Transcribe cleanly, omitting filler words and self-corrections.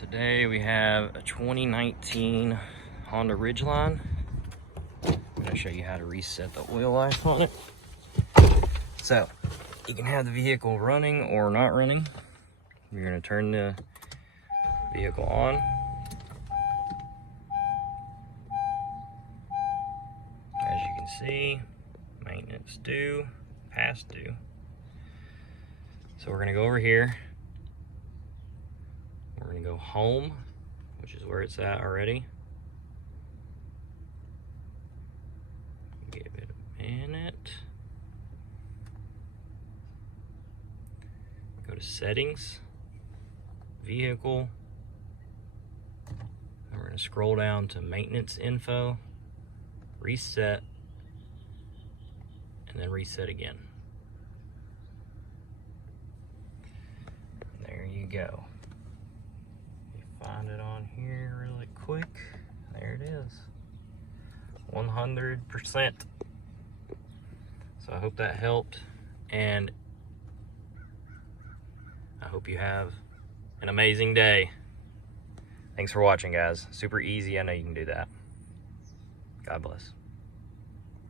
Today we have a 2019 Honda Ridgeline. I'm going to show you how to reset the oil life on it. So you can have the vehicle running or not running. You're going to turn the vehicle on. As you can see, maintenance due, past due. So we're going to go over here. We're going to go home, which is where it's at already. Give it a minute. Go to settings, vehicle, and we're going to scroll down to maintenance info, reset, and then reset again. There you go. Find it on here really quick. There it is. 100%. So I hope that helped, and I hope you have an amazing day. Thanks for watching, guys. Super easy. I know you can do that. God bless.